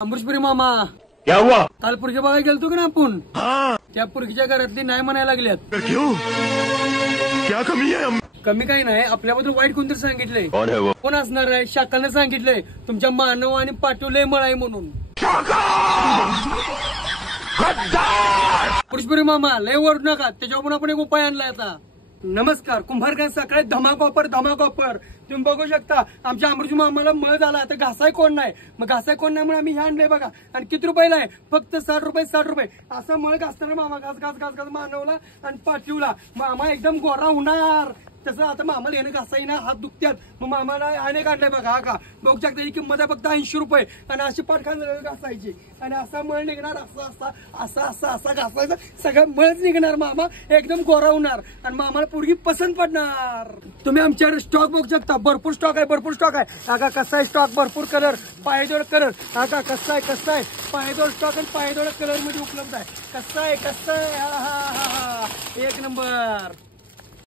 अमृतपुरी मामा क्या हुआ? काल पुरगी बघायला गेलतो की ना आपण. हाँ, त्या पुरगीच्या घरातली नाही म्हणायला लागल्यात. क्यों? क्या कमी है? कमी काही नाही, आपल्याबद्दल वाईट कोणतरी सांगितलंय. कौन है वो? कोण असणार आहे? शाकाने सांगितलंय तुमच्या मानव आणि पाठवलंय मळाय म्हणून. अमृतपुरी मामा लय ओरडू नका, त्याच्यावर पण आपण एक उपाय आणलाय आता. नमस्कार, कुंभारगण सकाळी धमाका ऑफर तुम्ही बघू शकता. आमच्या अमृतपुरी मामाला मळ झाला, आता घासाय कोण नाही. मग घासाय कोण नाही म्हणून आम्ही हे आणलंय बघा. आणि किती रुपयाला आहे? फक्त 60 रुपये. असा मळ घासताना मामा घास मानवला आणि पाठवला. मामा एकदम गोरा होणार. तसं आता मामाला येणं घासाई ना, हात दुखत्यात. मग मामाला आणे काढलाय बघा. हा का बघू शकता, त्याची किंमत आहे फक्त 80 रुपये. आणि अशी पाठखान घासायची आणि असा मळ निघणार. असा घासायचा, सगळं मळच निघणार. मामा एकदम गोरा होणार आणि मामाला पोरगी पसंत पडणार. तुम्ही आमच्याकडे स्टॉक बघू शकता, भरपूर स्टॉक आहे. हा कसा आहे स्टॉक? भरपूर कलर, पायदोड कलर. हा कसा आहे पायदोड स्टॉक आणि पायदोड कलर मध्ये उपलब्ध आहे. कसा आहे? हा एक नंबर.